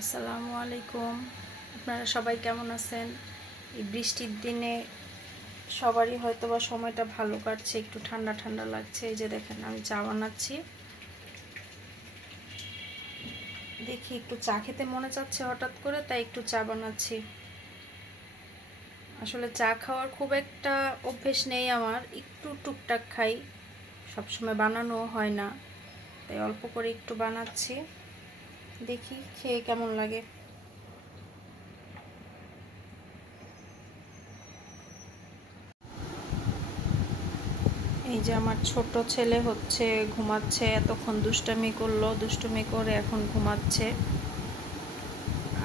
আসসালামু আলাইকুম। আপনারা সবাই কেমন আছেন? এই বৃষ্টির দিনে সবারই হয়তো বা সময়টা ভালো কাটছে, একটু ঠান্ডা ঠান্ডা লাগছে। এই যে দেখেন আমি চা বানাচ্ছি। দেখি একটু চা খেতে মনে চাচ্ছে হঠাৎ করে, তাই একটু চা বানাচ্ছি। আসলে চা খাওয়ার খুব একটা অভ্যেস নেই আমার, একটু টুকটাক খাই, সবসময় বানানো হয় না, তাই অল্প করে একটু বানাচ্ছি। দেখি খেয়ে কেমন লাগে। এই যে আমার ছোট ছেলে হচ্ছে ঘুমাচ্ছে, এতক্ষণ দুষ্টুমি করলো, দুষ্টুমি করে এখন ঘুমাচ্ছে।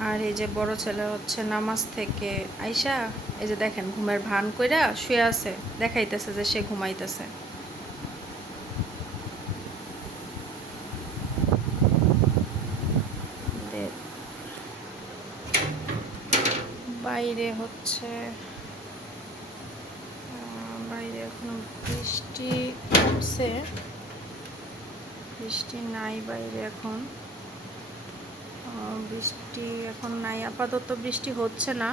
আর এই যে বড় ছেলে হচ্ছে নামাজ থেকে আইসা এই যে দেখেন ঘুমের ভান কইরা শুয়ে আছে, দেখাইতেছে যে সে ঘুমাইতেছে। বাইরে হচ্ছে বাইরে এখন বৃষ্টি কমছে, বৃষ্টি নাই বাইরে এখন। বৃষ্টি এখন নাই, আপাতত বৃষ্টি হচ্ছে না।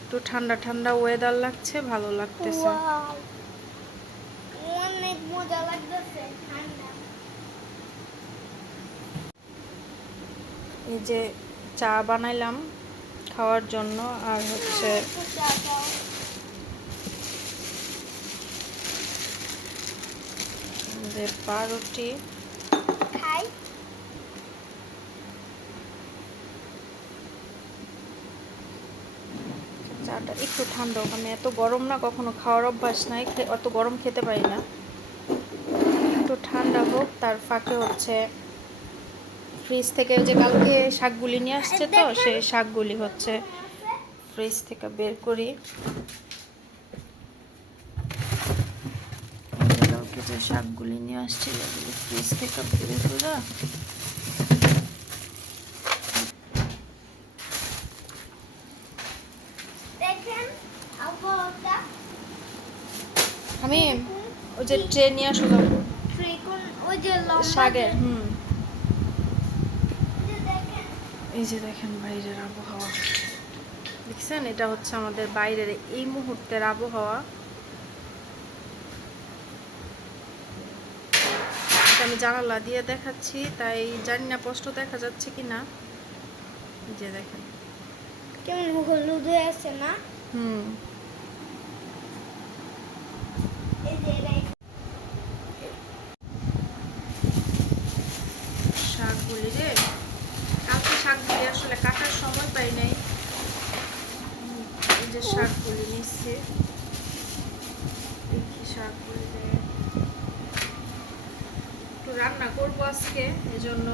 একটু ঠান্ডা ঠান্ডা ওয়েদার লাগছে, ভালো লাগতেছে। অনেক মজা লাগতেছে ঠান্ডা। এই যে চা বানাইলাম খাওয়ার জন্য, আর হচ্ছে যে পাউরুটি খাই। চাটা একটু ঠান্ডা হোক, আমি এত গরম না কখনো খাওয়ার অভ্যাস নাই, অত গরম খেতে পারি না। একটু ঠান্ডা হোক, তার ফাঁকে হচ্ছে ফ্রিজ থেকে ওই যে কালকে শাকগুলি নিয়ে আসছে, তো সেই শাকগুলি হচ্ছে ফ্রিজ থেকে বের করি। কালকে যে শাকগুলি নিয়ে আসছে এগুলি ফ্রিজ থেকে বের করে দেখেন আবহাওয়াটা। আমি ওই যে ট্রে নিয়ে আসো যাবো ওই যে শাকের। দেখেন, এই যে দেখেন বাইরের আবহাওয়া দেখছেন, এটা হচ্ছে আমাদের বাইরের এই মুহূর্তের আবহাওয়া। আমি জানালা দিয়ে দেখাচ্ছি, তাই জানি না স্পষ্ট দেখা যাচ্ছে কি না। যে দেখেন কেমন হলুদ হয়ে আছে না? এই যে শাকগুলি রে, কালকে শাকগুলি আসলে কাটার সময় পাই নাই। এই যে শাকগুলি নিচ্ছে, দেখি শাকগুলি রে একটু রান্না করবো আজকে, এজন্য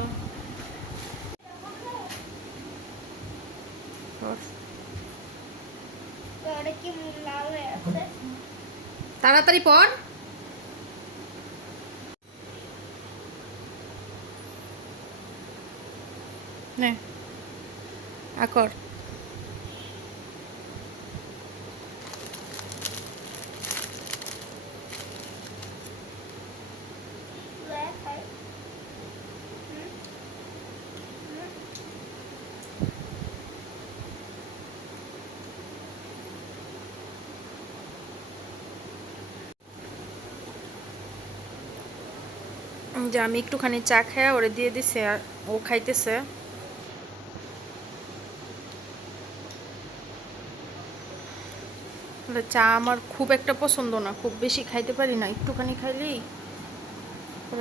কি লাল হয়ে আছে। তাড়াতাড়ি পর। নে আকর। যে আমি একটুখানি চা খাইয়া ওরে দিয়ে দিছে, আর ও খাইতেছে। চা আমার খুব একটা পছন্দ না, খুব বেশি খাইতে পারি না, একটুখানি খাইলেই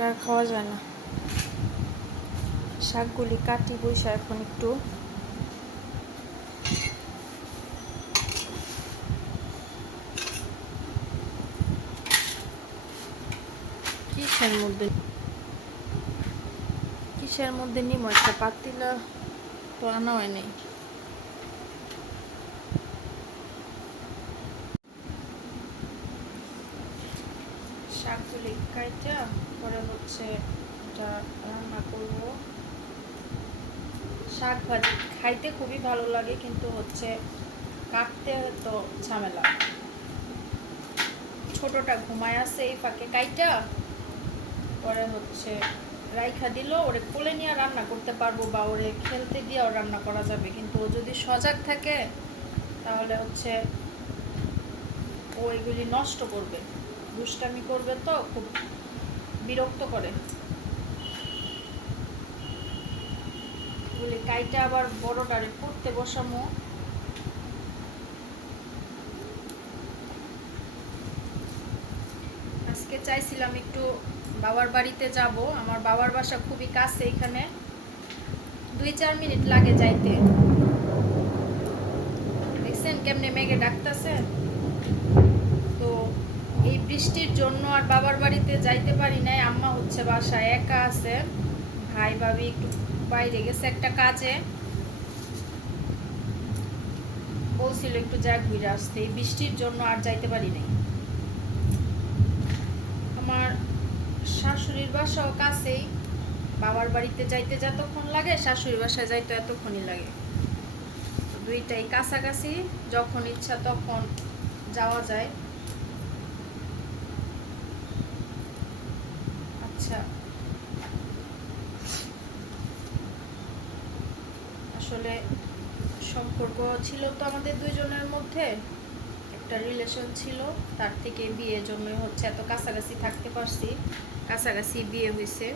আর খাওয়া যায় না। শাকগুলি কাটি বইসা এখন একটু। কিসের মধ্যে নিমো, একটা পাতিলা তো আনা হয় নাই। শাকগুলি কাইটা পরে হচ্ছে এটা রান্না করবো। শাক ভাজি খাইতে খুবই ভালো লাগে, কিন্তু হচ্ছে কাটতে তো ঝামেলা। ছোটটা ঘুমায় আছে, এই ফাঁকে কাইটা পরে হচ্ছে রাইখা দিল, ওরে কোলে নিয়ে রান্না করতে পারবো বা ওরে খেলতে দিয়েও রান্না করা যাবে, কিন্তু ও যদি সজাগ থাকে তাহলে হচ্ছে ও এগুলি নষ্ট করবে, দুষ্টামি করবে, তো খুব বিরক্ত করে এগুলি কাইটা আবার বড়টারে পড়তে বসামো। আজকে চাইছিলাম একটু বাবার বাড়িতে যাব, আমার বাবার বাসা খুবই কাছে, এখানে 2-4 মিনিট লাগে যাইতে। দেখছেন কেমনে মেঘে ডাকতেছে, তো এই বৃষ্টির জন্য আর বাবার বাড়িতে যাইতে পারি নাই। আম্মা হচ্ছে বাসায় একা আছে, ভাই ভাবি একটু বাইরে গেছে একটা কাজে, বলছিল একটু যা ঘুরে আসতে, এই বৃষ্টির জন্য আর যাইতে পারি নাই। আমার শাশুড়ির বাসাও কাছেই, বাবার বাড়িতে যাইতে যতক্ষণ লাগে শাশুড়ির বাসায় যাইতে এতক্ষণই লাগে, দুইটাই কাছাকাছি, যখন ইচ্ছা তখন যাওয়া যায়। আচ্ছা, আসলে সম্পর্ক ছিল তো আমাদের দুইজনের মধ্যে, একটা রিলেশন ছিল, তার থেকে বিয়ের জন্যই হচ্ছে এত কাছাকাছি থাকতে পারছি, কাছাকাছি বিয়ে হয়েছে।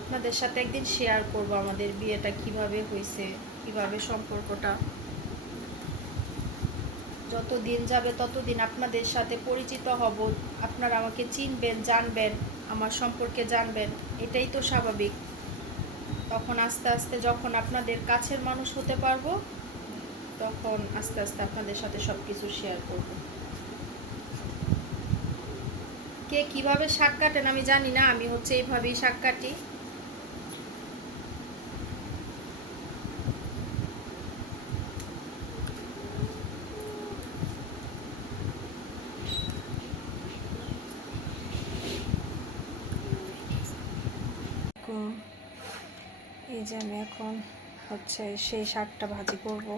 আপনাদের সাথে একদিন শেয়ার করব আমাদের বিয়েটা কিভাবে হয়েছে, কিভাবে সম্পর্কটা। যত দিন যাবে ততদিন আপনাদের সাথে পরিচিত হব, আপনারা আমাকে চিনবেন, জানবেন, আমার সম্পর্কে জানবেন, এটাই তো স্বাভাবিক। তখন আস্তে আস্তে যখন আপনাদের কাছের মানুষ হতে পারবো, তখন আস্তে আস্তে আপনাদের সাথে সব কিছু শেয়ার করব। কে কিভাবে শাক কাটেন আমি জানি না, আমি হচ্ছে এইভাবেই শাক কাটি। এই যে আমি এখন হচ্ছে সেই শাকটা ভাজি করব।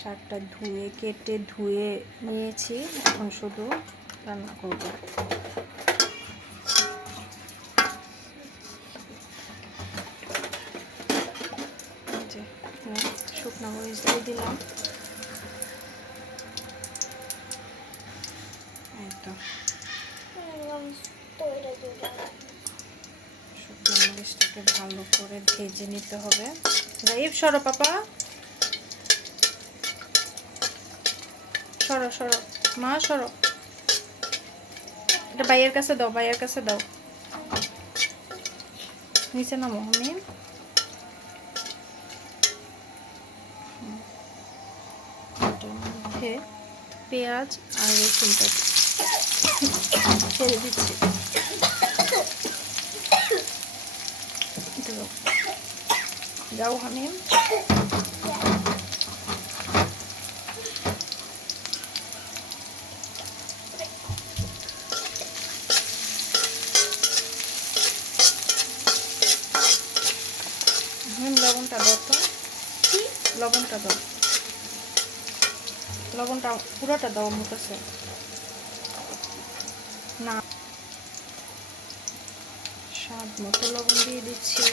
শাকটা ধুয়ে কেটে ধুয়ে নিয়েছি, এখন শুধু রান্না করব। যে শুকনো মরিচ দিয়ে দিলাম, একদম শুকনো মরিচটাকে ভালো করে ভেজে নিতে হবে। গাইব সরো পাপা, সরো সরো মা, সরো, এটা ভাইয়ের কাছে দাও, ভাইয়ের কাছে দাও, নিচে নামো। আমি এটার মধ্যে পেঁয়াজ আর রসুনটা ছেড়ে দিচ্ছি। যাও হামিম, লবণটা দাও তো, লবণটা দাও, লবণটা পুরোটা দাও আমার কাছে না। স্বাদ মতো লবণ দিয়ে দিচ্ছি।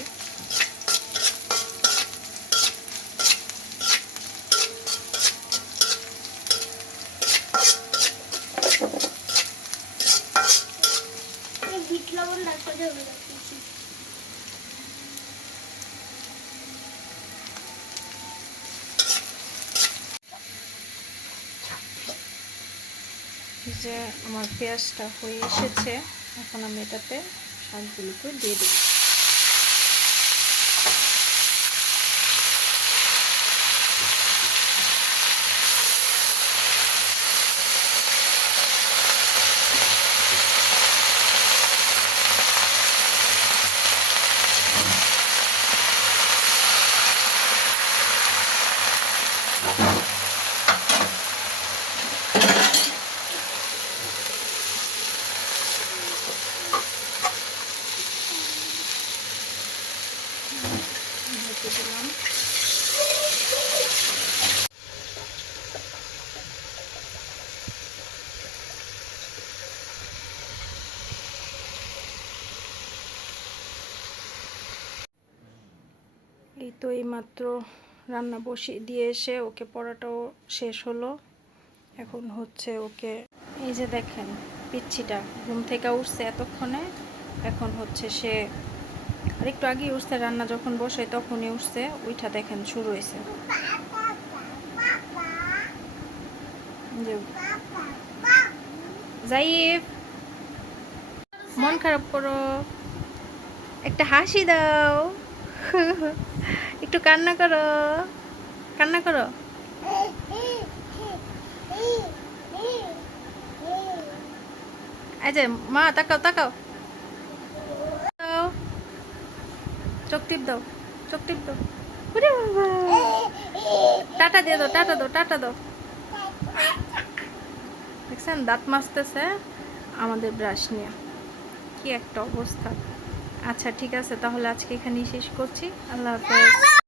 বিট লবণ রাখতে হবে। যে আমার পেঁয়াজটা হয়ে এসেছে, এখন আমি এটাতে শাকগুলোকে দিয়ে দেব। দিলাম এই তো এইমাত্র রান্না বসিয়ে দিয়ে এসে ওকে পড়াটাও শেষ হলো। এখন হচ্ছে ওকে, এই যে দেখেন পিচ্ছিটা ঘুম থেকে উঠছে এতক্ষণে। এখন হচ্ছে সে আরেকটু আগেই উঠছে, রান্না যখন বসে তখনই উঠছে, উইঠা দেখেন শুরু হয়েছে যে জাইফ মন খারাপ করো, একটা হাসি দাও, একটু কান্না করো, কান্না করো। এই যে মা তাকাও তাকাও, দাও চোখ টিপ দাও, চোখ টিপ দাও। ওরে বাবা, টাটা দিয়ে দাও, টাটা দাও, টাটা দাও। দেখছেন দাঁত মাজতেছে আমাদের ব্রাশ নিয়ে, কি একটা অবস্থা। আচ্ছা ঠিক আছে, তাহলে আজকে এখানেই শেষ করছি। আল্লাহ হাফেজ।